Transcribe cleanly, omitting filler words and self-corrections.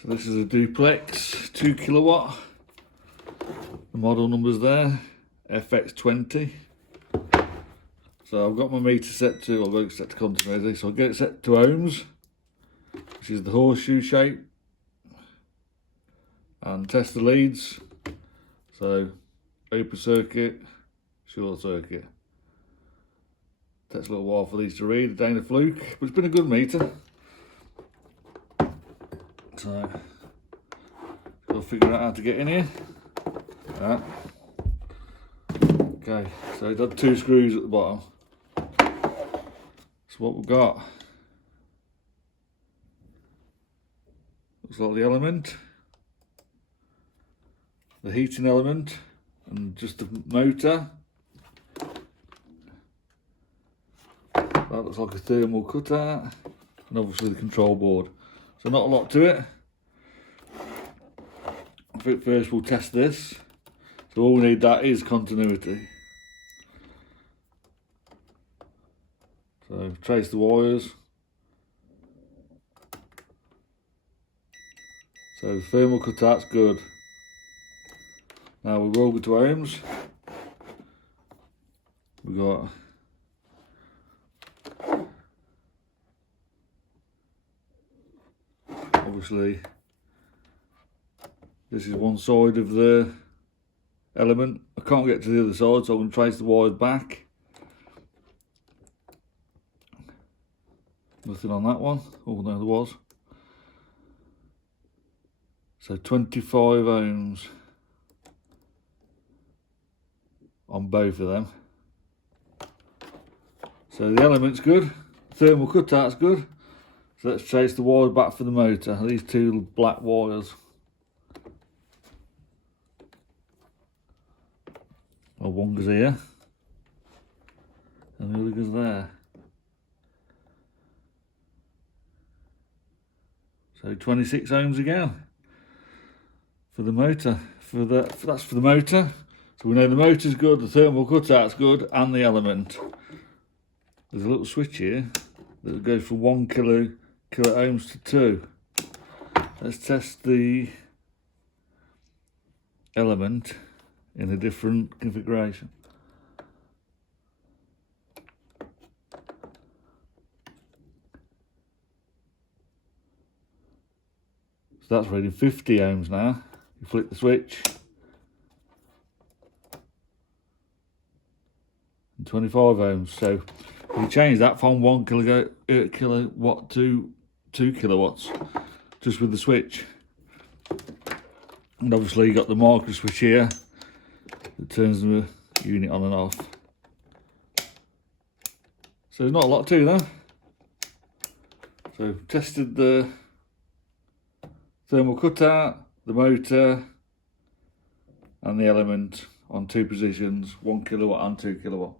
So this is a Dimplex 2 kilowatt. The model number's there, FX20. So I've got my meter set to, I've got it set to continuity, so I'll get it set to ohms, which is the horseshoe shape, and test the leads. So open circuit, short circuit. Takes a little while for these to read, it ain't a fluke, but it's been a good meter. So, gotta figure out how to get in here. Right. Okay, so it's had 2 screws at the bottom. So what we've got, looks like the element, the heating element, and just the motor. That looks like a thermal cutout, and obviously the control board. So not a lot to it. I think first we'll test this. So all we need that is continuity. So trace the wires. So the thermal cutout's good. Now we'll roll it to ohms. We've got obviously this is one side of the element. I can't get to the other side, so I'm going to trace the wires back. Nothing on that one. Oh no, there was. So 25 ohms on both of them. So the element's good, thermal cutout's good. So let's trace the wires back for the motor. These 2 black wires. Well, one goes here, and the other goes there. So 26 ohms again for the motor. That's for the motor. So we know the motor's good, the thermal cutout's good, and the element. There's a little switch here that goes from 1 kilo ohms to 2. Let's test the element in a different configuration. So that's reading 50 ohms now. You flick the switch. And 25 ohms. So you change that from 1 kilowatt to 2 kilowatts just with the switch. And obviously you got the microswitch here that turns the unit on and off. So there's not a lot to that. So tested the thermal cutout, the motor, and the element on 2 positions, 1 kilowatt and 2 kilowatt.